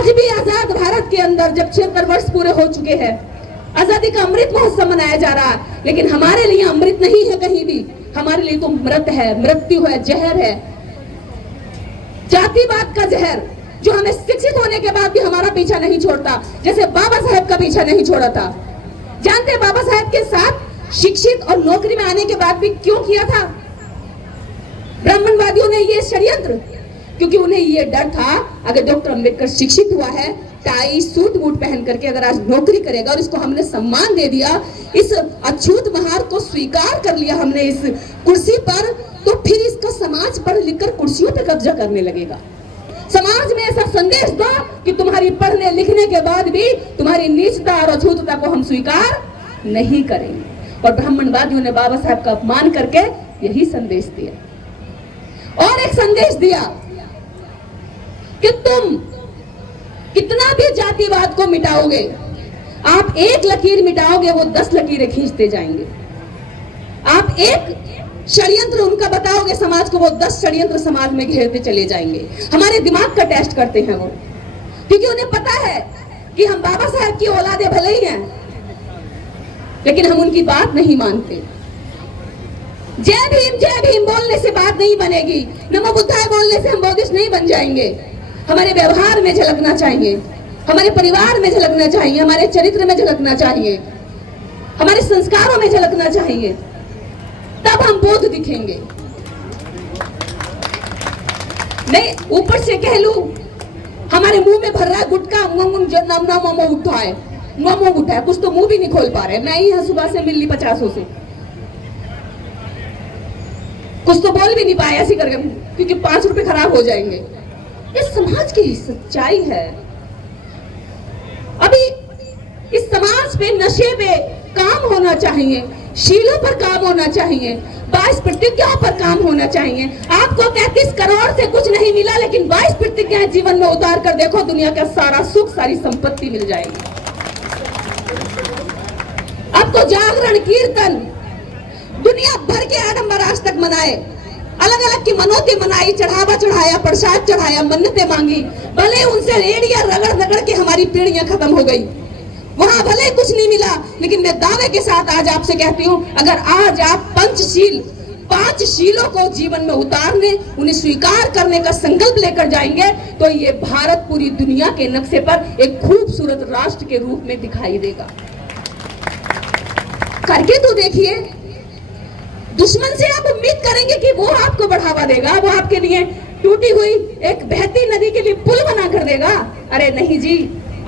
आज भी आजाद भारत के अंदर जब 76 वर्ष पूरे हो चुके हैं, आजादी का अमृत महोत्सव मनाया जा रहा है, लेकिन हमारे लिए अमृत नहीं है कहीं भी। हमारे लिए तो मृत है, मृत्यु है, जहर है, जातिवाद का जहर, जो हमें शिक्षित होने के बाद भी हमारा पीछा नहीं छोड़ता, जैसे बाबा साहेब का पीछा नहीं छोड़ा था। जानते हैं बाबा साहेब के साथ शिक्षित और नौकरी में आने के बाद भी क्यों किया था ब्राह्मणवादियों ने ये षड्यंत्र? क्योंकि उन्हें ये डर था, अगर डॉक्टर अंबेडकर शिक्षित हुआ है, टाई सूट बूट पहन करके अगर आज नौकरी करेगा और इसको हमने सम्मान दे दिया, इस अछूत महार को स्वीकार कर लिया हमने इस कुर्सी पर, तो फिर इसका समाज पढ़ लिख कर कुर्सियों पे कब्जा करने लगेगा। समाज में ऐसा संदेश दो कि तुम्हारी पढ़ने लिखने के बाद भी तुम्हारी नीचता और अछूतता को हम स्वीकार नहीं करेंगे। और ब्राह्मणवादियों ने बाबा साहब का अपमान करके यही संदेश दिया। और एक संदेश दिया कि तुम कितना भी जातिवाद को मिटाओगे, आप एक लकीर मिटाओगे, वो 10 लकीरें खींचते जाएंगे। आप एक षड्यंत्र उनका बताओगे समाज को, वो 10 षड्यंत्र समाज में घेरते चले जाएंगे। हमारे दिमाग का टेस्ट करते हैं वो, क्योंकि उन्हें पता है कि हम बाबा साहब की औलादे भले ही हैं, लेकिन हम उनकी बात नहीं मानते। जय भीम बोलने से बात नहीं बनेगी, नमो बुद्धाय बोलने से हम बौद्धिस्ट नहीं बन जाएंगे। हमारे व्यवहार में झलकना चाहिए, हमारे परिवार में झलकना चाहिए, हमारे चरित्र में झलकना चाहिए, हमारे संस्कारों में झलकना चाहिए, तब हम बौद्ध दिखेंगे। नहीं ऊपर से कह लूं हमारे मुंह में भर रहा है गुटखा, मोमो उठा है, कुछ तो मुंह भी नहीं खोल पा रहे। मैं ही यहाँ सुबह से मिल ली 50 से, कुछ तो बोल भी नहीं पाए ऐसी करके, क्योंकि 5 रुपए खराब हो जाएंगे। इस समाज की सच्चाई है। अभी इस समाज पे नशे पे काम होना चाहिए, शीलों पर काम होना चाहिए, 22 प्रतिज्ञाओं पर काम होना चाहिए। आपको 33 करोड़ से कुछ नहीं मिला, लेकिन 22 प्रतिज्ञाएं जीवन में उतार कर देखो, दुनिया का सारा सुख, सारी संपत्ति मिल जाएगी। अब तो जागरण कीर्तन दुनिया भर के आडंबर आज तक मनाए, अलग अलग की मनोती मनाई, चढ़ावा चढ़ाया, प्रसाद चढ़ाया, मन्नतें मांगी, भले उनसे रेडिया रगड़ रगड़ के हमारी पीढ़ियां खत्म हो गई, वहां भले कुछ नहीं मिला, लेकिन मैं दावे के साथ आज आपसे कहती हूं, अगर आज आप पंचशील 5 शीलों को जीवन में उतारने, उन्हें स्वीकार करने का संकल्प लेकर जाएंगे, तो ये भारत पूरी दुनिया के नक्शे पर एक खूबसूरत राष्ट्र के रूप में दिखाई देगा। करके तो देखिए। दुश्मन से आप उम्मीद करेंगे कि वो आपको बढ़ावा देगा, वो आपके लिए टूटी हुई एक बहती नदी के लिए पुल बना कर देगा। अरे नहीं जी,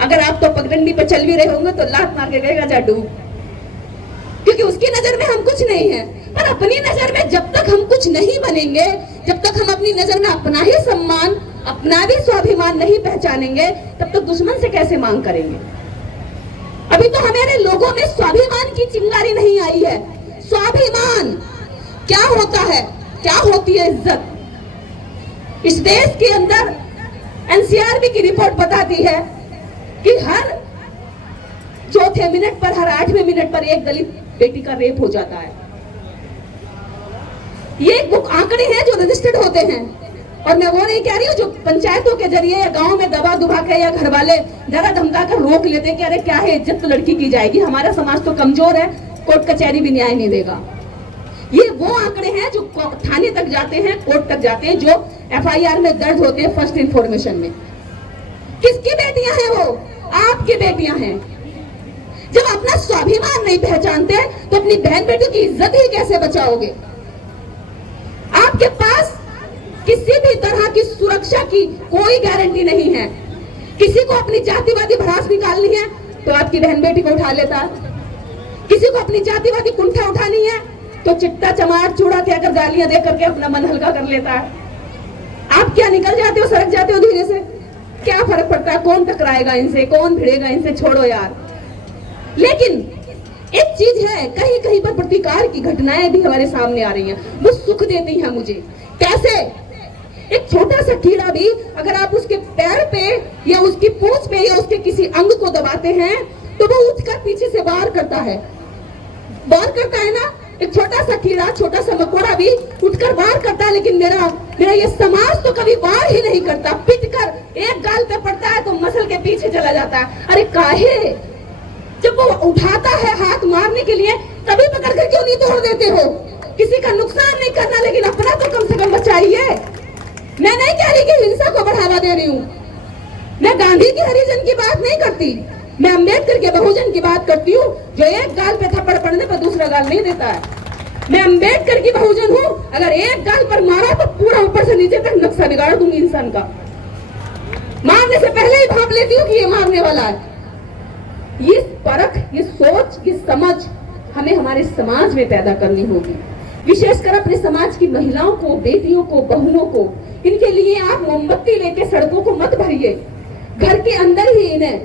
अगर आप तो पगडंडी पे चल भी रहे होंगे तो लात मार के गएगा जा डूब, क्योंकि उसकी नजर में हम कुछ नहीं है। पर अपनी नजर में जब तक हम कुछ नहीं बनेंगे, जब तक हम अपनी नजर में अपना ही सम्मान, अपना भी स्वाभिमान नहीं पहचानेंगे, तब तक दुश्मन से कैसे मांग करेंगे। अभी तो हमारे लोगों में स्वाभिमान की चिंगारी नहीं आई है। स्वाभिमान क्या होता है, क्या होती है इज्जत? इस देश के अंदर एनसीआरबी की रिपोर्ट बताती है कि हर चौथे मिनट पर, हर 8वें मिनट पर एक दलित बेटी का रेप हो जाता है। ये एक आंकड़े हैं जो रजिस्टर्ड होते हैं, और मैं वो नहीं कह रही हूँ जो पंचायतों के जरिए या गांव में दबा दुबा के या घर वाले डरा धमका कर रोक लेते हैं कि अरे क्या है, इज्जत तो लड़की की जाएगी, हमारा समाज तो कमजोर है, कोर्ट कचहरी भी न्याय नहीं देगा। ये वो आंकड़े हैं जो थाने तक जाते हैं, कोर्ट तक जाते हैं, जो एफआईआर में दर्ज होते हैं फर्स्ट इंफॉर्मेशन में। किसकी बेटियां हैं वो? आपकी बेटियां हैं। जब अपना स्वाभिमान नहीं पहचानते तो अपनी बहन बेटियों की इज्जत ही कैसे बचाओगे? आपके पास किसी भी तरह की सुरक्षा की कोई गारंटी नहीं है। किसी को अपनी जातिवादी भड़ास निकालनी है तो आपकी बहन बेटी को उठा लेता है, किसी को अपनी जातिवादी कुंठा उठानी है तो चिट्टा चमार चूड़ा त्याकर गालियां दे करके अपना मन हल्का कर लेता है। आप क्या निकल जाते हो, सरक जाते हो धीरे से, क्या फर्क पड़ता है? कौन टकराएगा इनसे, कौन भिड़ेगा इनसे, छोड़ो यार। लेकिन एक चीज है, कहीं कहीं पर प्रतिकार की घटनाएं भी हमारे सामने आ रही हैं, वो सुख देती हैं मुझे। कैसे? एक छोटा सा कीड़ा भी अगर आप उसके पैर पे या उसकी पूंछ पे या उसके किसी अंग को दबाते हैं तो वो उठकर पीछे से वार करता है, वार करता है ना। एक छोटा सा कीड़ा, छोटा सा मकोड़ा भी उठकर वार करता है, लेकिन मेरा ये समाज तो कभी वार ही नहीं करता। पिट कर एक गाल पे पड़ता है तो मसल के पीछे चला जाता है। अरे काहे? जब वो उठाता है हाथ मारने के लिए तभी पकड़ कर क्यों नहीं तोड़ देते हो? किसी का नुकसान नहीं करना, लेकिन अपना तो कम से कम बचाइए। मैं नहीं कह रही कि हिंसा को बढ़ावा दे रही हूँ, मैं गांधी की हरिजन की बात नहीं करती, मैं अम्बेडकर के बहुजन की बात करती हूँ, जो एक गाल पे थप्पड़ पड़ने पर दूसरा गाल नहीं देता है। मैं अम्बेडकर की बहुजन हूँ, अगर एक गाल पर मारा तो पूरा ऊपर से नीचे तक नक्शा बिगाड़ दूंगी इंसान का। मारने से पहले ही भाप लेती हूँ कि ये मारने वाला है। ये परख, ये सोच, ये समझ हमें हमारे समाज में पैदा करनी होगी। विशेषकर अपने समाज की महिलाओं को, बेटियों को, बहनों को, इनके लिए आप मोमबत्ती लेके सड़कों को मत भरिए। घर के अंदर ही इन्हें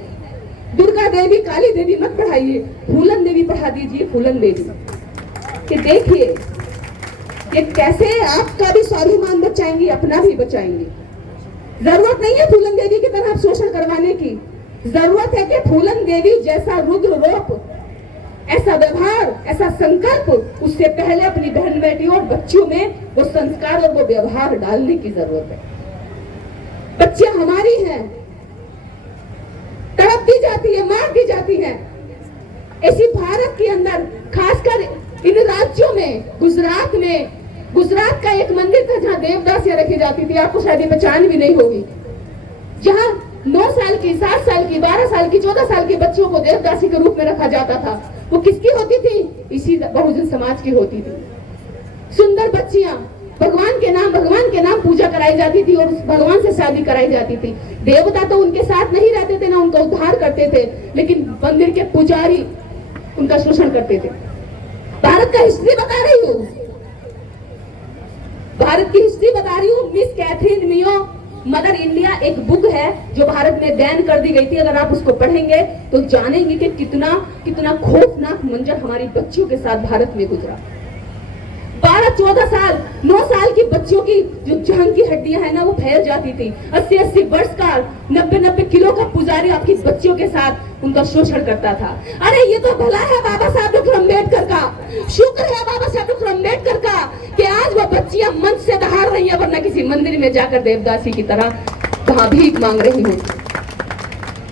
दुर्गा देवी, काली देवी मत पढ़ाइए, फूलन देवी पढ़ा दीजिए, फूलन देवी। कि देखिए ये कैसे आपका भी स्वाभिमान बचाएंगी, अपना भी बचाएंगी। जरूरत नहीं है फूलन देवी की तरह आप शोषण करवाने की, जरूरत है कि फूलन देवी जैसा रुद्र रूप, ऐसा व्यवहार, ऐसा संकल्प, उससे पहले अपनी बहन बेटियों और बच्चों में वो संस्कार और वो व्यवहार डालने की जरूरत है। बच्चियां हमारी हैं, तड़प दी जाती है, मार दी जाती है। इसी भारत के अंदर, खासकर इन राज्यों में, गुजरात का एक मंदिर था जहाँ देवदासियां रखी जाती थी, आपको शायद ये पहचान भी नहीं होगी, जहाँ 9 साल की, 7 साल की, 12 साल की, 14 साल के बच्चों को देवदासी के रूप में रखा जाता था। वो किसकी होती थी? इसी बहुजन समाज की होती थी। सुंदर बच्चियां, भगवान के नाम पूजा कराई जाती थी और उस भगवान से शादी कराई जाती थी। देवता तो उनके साथ नहीं रहते थे, ना उनका उद्धार करते थे, लेकिन मंदिर के पुजारी उनका शोषण करते थे। भारत का हिस्ट्री बता रही हूँ, भारत की हिस्ट्री बता रही हूँ। मिस कैथरीन मियो मदर इंडिया एक बुक है जो भारत में बैन कर दी गई थी। अगर आप उसको पढ़ेंगे तो जानेंगे कि कितना खौफनाक मंजर हमारी बच्चियों के साथ भारत में गुजरा। 12, 14 साल, 9 साल की बच्चों की जो जान की हड्डियां है ना, वो फैल जाती थी। 80-80 वर्ष का, 90-90 किलो का पुजारी आपकी बच्चियों के साथ उनका शोषण करता था। अरे ये तो भला है बाबा साहब डॉक्टर अम्बेडकर का, शुक्र है बाबा साहब डॉक्टर अम्बेडकर का कि आज वो बच्चियां मंच से दहाड़ रही है, वरना किसी मंदिर में जाकर देवदासी की तरह वहां भीख मांग रही हूँ।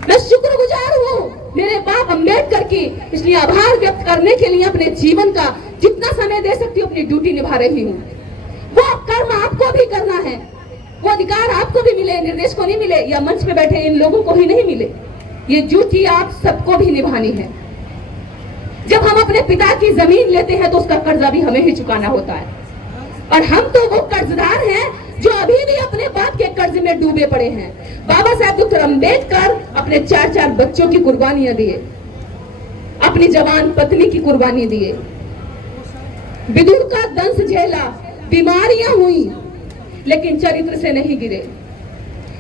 मैं शुक्रगुजार हूँ मेरे बाप अम्बेडकर की, इसलिए आभार व्यक्त करने के लिए अपने जीवन का जितना समय दे सकती हूँ अपनी ड्यूटी निभा रही हूँ। वो कर्म आपको भी करना है, वो अधिकार आपको भी मिले, निर्देश को नहीं मिले, या मंच पे बैठे इन लोगों को ही नहीं मिले। ये ड्यूटी आप सबको भी निभानी है। जब हम अपने पिता की जमीन लेते हैं तो उसका कर्जा भी हमें ही चुकाना होता है, और हम तो वो कर्जदार हैं जो अभी भी अपने बाप के कर्ज में डूबे पड़े हैं। बाबा साहब डॉक्टर अम्बेडकर अपने 4-4 बच्चों की कुर्बानियां दिए, अपनी जवान पत्नी की कुर्बानी दिए, विदुर का दंश झेला, बीमारियां हुई, लेकिन चरित्र से नहीं गिरे।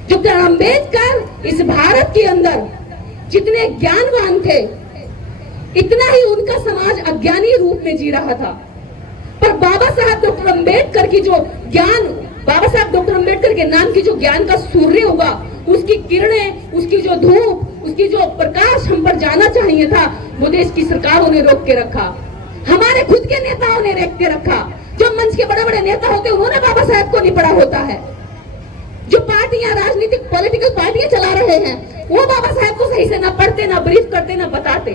डॉक्टर अम्बेडकर इस भारत के अंदर जितने ज्ञानवान थे, इतना ही उनका समाज अज्ञानी रूप में जी रहा था। पर बाबा साहब डॉक्टर अम्बेडकर की जो ज्ञान, बाबा साहब डॉक्टर अम्बेडकर के नाम की जो ज्ञान का सूर्य होगा, उसकी किरणें, उसकी जो धूप, उसकी जो प्रकाश हम पर जाना चाहिए था, वो देश की सरकारों ने रोक के रखा, हमारे खुद के नेताओं ने रोक के रखा। जो मंच के बड़े बड़े नेता होते हैं उन्होंने बाबा साहब को नहीं पढ़ा होता है। जो पार्टियां, राजनीतिक पॉलिटिकल पार्टियां चला रहे हैं, वो बाबा साहब को सही से ना पढ़ते, ना ब्रीफ करते, ना बताते,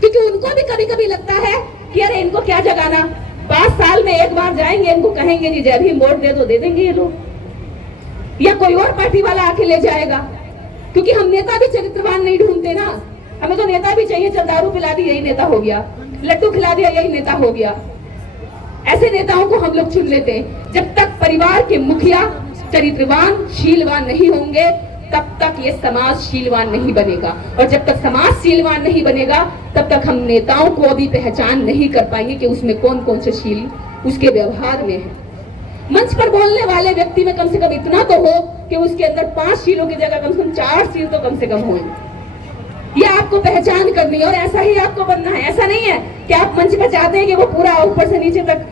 क्योंकि उनको भी कभी कभी लगता है कि अरे इनको क्या जगाना, 5 साल में एक बार जाएंगे, इनको कहेंगे जी जय भीम वोट दे दो, दे देंगे ये लोग, या कोई और पार्टी वाला आके ले जाएगा। क्योंकि हम नेता भी चरित्रवान नहीं ढूंढते ना, हमें तो नेता भी चाहिए, चल दारू पिला दी यही नेता हो गया, लड्डू खिला दिया यही नेता हो गया। ऐसे नेताओं को हम लोग चुन लेते हैं। जब तक परिवार के मुखिया चरित्रवान, शीलवान नहीं होंगे, तब तक ये समाज शीलवान नहीं बनेगा, और जब तक समाज शीलवान नहीं बनेगा, तब तक हम नेताओं को अभी पहचान नहीं कर पाएंगे कि उसमें कौन कौन से शील उसके व्यवहार में है। मंच पर बोलने वाले व्यक्ति में कम से कम इतना तो हो कि उसके अंदर 5 शीलों की जगह कम से कम 4 शील तो कम से कम हो। ये आपको पहचान करनी है और ऐसा ही आपको बनना है। ऐसा नहीं है कि आप मंच पर चाहते हैं कि वो पूरा ऊपर से नीचे तक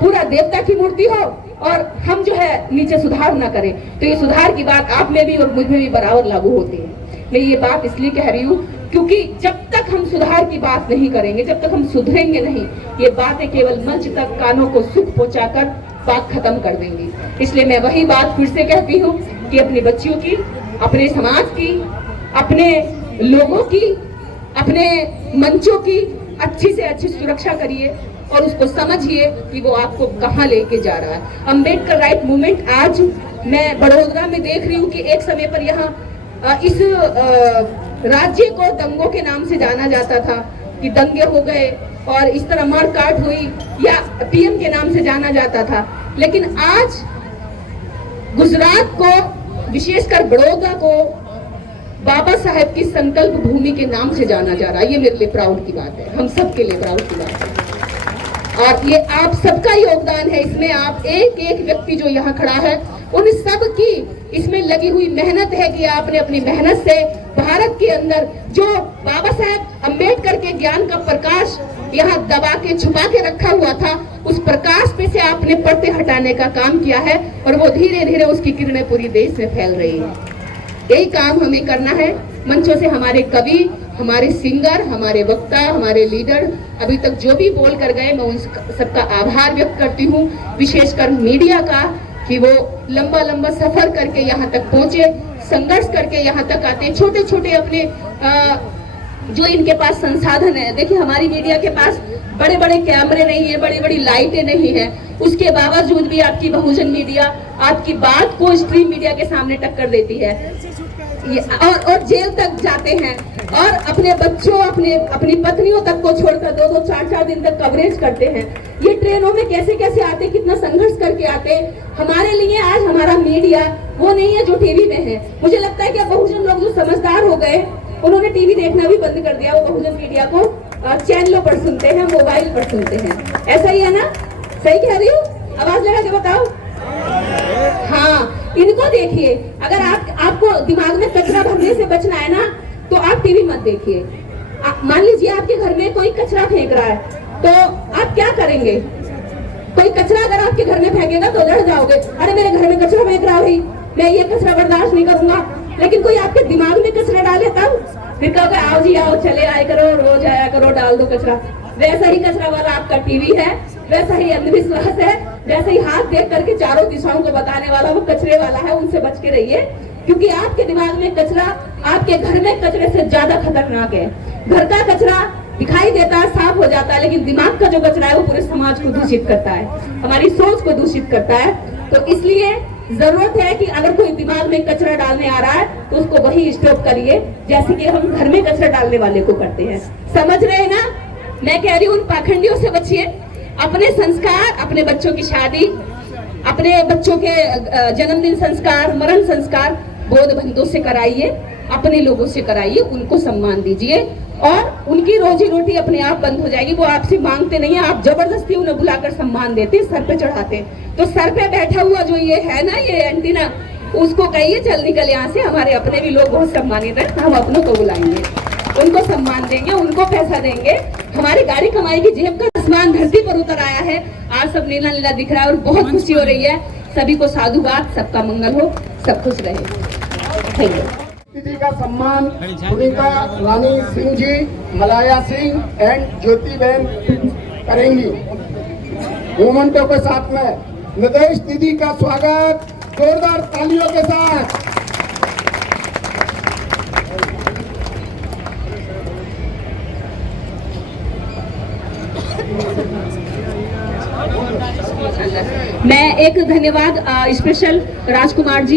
पूरा देवता की मूर्ति हो और हम जो है नीचे सुधार ना करें। तो ये सुधार की बात आप में भी और मुझ में भी बराबर लागू होती है। मैं ये बात इसलिए कह रही हूँ क्योंकि जब तक हम सुधार की बात नहीं करेंगे, जब तक हम सुधरेंगे नहीं, ये बातें केवल मंच तक कानों को सुख पहुंचाकर बात खत्म कर देंगी। इसलिए मैं वही बात फिर से कहती हूँ कि अपनी बच्चियों की, अपने समाज की, अपने लोगों की, अपने मंचों की अच्छी से अच्छी सुरक्षा करिए और उसको समझिए कि वो आपको कहाँ लेके जा रहा है। अम्बेडकर राइट मूवमेंट आज मैं बड़ौदा में देख रही हूँ कि एक समय पर यहाँ इस राज्य को दंगों के नाम से जाना जाता था कि दंगे हो गए और इस तरह मारकाट हुई, या पीएम के नाम से जाना जाता था। लेकिन आज गुजरात को, विशेषकर बड़ौदा को बाबा साहेब की संकल्प भूमि के नाम से जाना जा रहा है। ये मेरे लिए प्राउड की बात है, हम सब के लिए प्राउड की बात है। और ये आप सबका योगदान है इसमें। आप एक एक व्यक्ति जो यहाँ खड़ा है, उन सब की इसमें लगी हुई मेहनत है कि आपने अपनी मेहनत से भारत के अंदर जो बाबा साहेब अम्बेडकर के ज्ञान का प्रकाश यहाँ दबा के छुपा के रखा हुआ था, उस प्रकाश पे से आपने पर्दे हटाने का काम किया है और वो धीरे धीरे उसकी किरणें पूरी देश में फैल रही है। यही काम हमें करना है। मंचों से हमारे कवि, हमारे सिंगर, हमारे वक्ता, हमारे लीडर अभी तक जो भी बोल कर गए, मैं उन सबका आभार व्यक्त करती हूँ। विशेषकर मीडिया का कि वो लंबा लंबा सफर करके यहाँ तक पहुँचे, संघर्ष करके यहाँ तक आते, छोटे छोटे अपने जो इनके पास संसाधन है। देखिए हमारी मीडिया के पास बड़े बड़े कैमरे नहीं है, बड़ी बड़ी लाइटें नहीं है, उसके बावजूद भी आपकी बहुजन मीडिया आपकी बात को स्ट्रीम मीडिया के सामने टक्कर देती है और जेल तक जाते हैं और अपने बच्चों, अपनी पत्नियों तक को छोड़कर 2-2, 4-4 दिन तक कवरेज करते हैं। ये ट्रेनों में कैसे कैसे आते, कितना संघर्ष करके आते। हमारे लिए आज हमारा मीडिया वो नहीं है जो टीवी में है। मुझे लगता है कि अब बहुजन लोग जो समझदार हो गए, उन्होंने टीवी देखना भी बंद कर दिया। वो बहुजन मीडिया को चैनलों पर सुनते हैं, मोबाइल पर सुनते हैं। ऐसा ही है ना? सही कह रही हूँ? आवाज लगा के बताओ। हाँ, इनको देखिए। अगर आपको दिमाग में कचरा भरने से बचना है ना, तो आप टीवी मत देखिए। मान लीजिए आपके घर में कोई कचरा फेंक रहा है, तो आप क्या करेंगे? कोई कचरा अगर आपके घर में फेंकेगा तो डर जाओगे, अरे मेरे घर में कचरा फेंक रहा है, मैं ये कचरा बर्दाश्त नहीं करूंगा। लेकिन कोई आपके दिमाग में कचरा डाले तब फिर कहोगे आओ जी आओ, चले आया करो, रोज आया करो, डाल दो कचरा। वैसा ही कचरा वाला आपका टीवी है, वैसा ही अंधविश्वास है, वैसे ही हाथ देख करके चारों दिशाओं को बताने वाला वो कचरे वाला है। उनसे बच के रहिए, क्योंकि आपके दिमाग में कचरा आपके घर में कचरे से ज्यादा खतरनाक है। घर का कचरा दिखाई देता है, साफ हो जाता है, लेकिन दिमाग का जो कचरा है वो पूरे समाज को दूषित करता है, हमारी सोच को दूषित करता है। तो इसलिए जरूरत है कि अगर कोई दिमाग में कचरा डालने आ रहा है तो उसको वही स्टॉप करिए, जैसे कि हम घर में कचरा डालने वाले को करते हैं। समझ रहे हैं ना? मैं कह रही हूँ उन पाखंडियों से बचिए। अपने संस्कार, अपने बच्चों की शादी, अपने बच्चों के जन्मदिन संस्कार, मरण संस्कार बौद्ध बंधुओं से कराइए, अपने लोगों से कराइए, उनको सम्मान दीजिए और उनकी रोजी रोटी अपने आप बंद हो जाएगी। वो आपसे मांगते नहीं है, आप जबरदस्ती उन्हें बुलाकर सम्मान देते, सर पे चढ़ाते। तो सर पे बैठा हुआ जो ये है ना, ये एंटीना, उसको कहिए चल निकल यहाँ से। हमारे अपने भी लोग बहुत सम्मानित हैं, हम अपनों को बुलाएंगे, उनको सम्मान देंगे, उनको पैसा देंगे। हमारी गाड़ी कमाई की जेब का आसमान धरती पर उतर आया है। आज सब नीला नीला दिख रहा है और बहुत खुशी हो रही है। सभी को साधुवाद, सबका मंगल हो, सब खुश रहे। Thank you. जी का सम्मान सुनीता रानी सिंह जी, मलाया सिंह एंड ज्योति बहन करेंगी। मोमेंटों के साथ में निदेश दीदी का स्वागत जोरदार तालियों के साथ। मैं एक धन्यवाद स्पेशल राजकुमार जी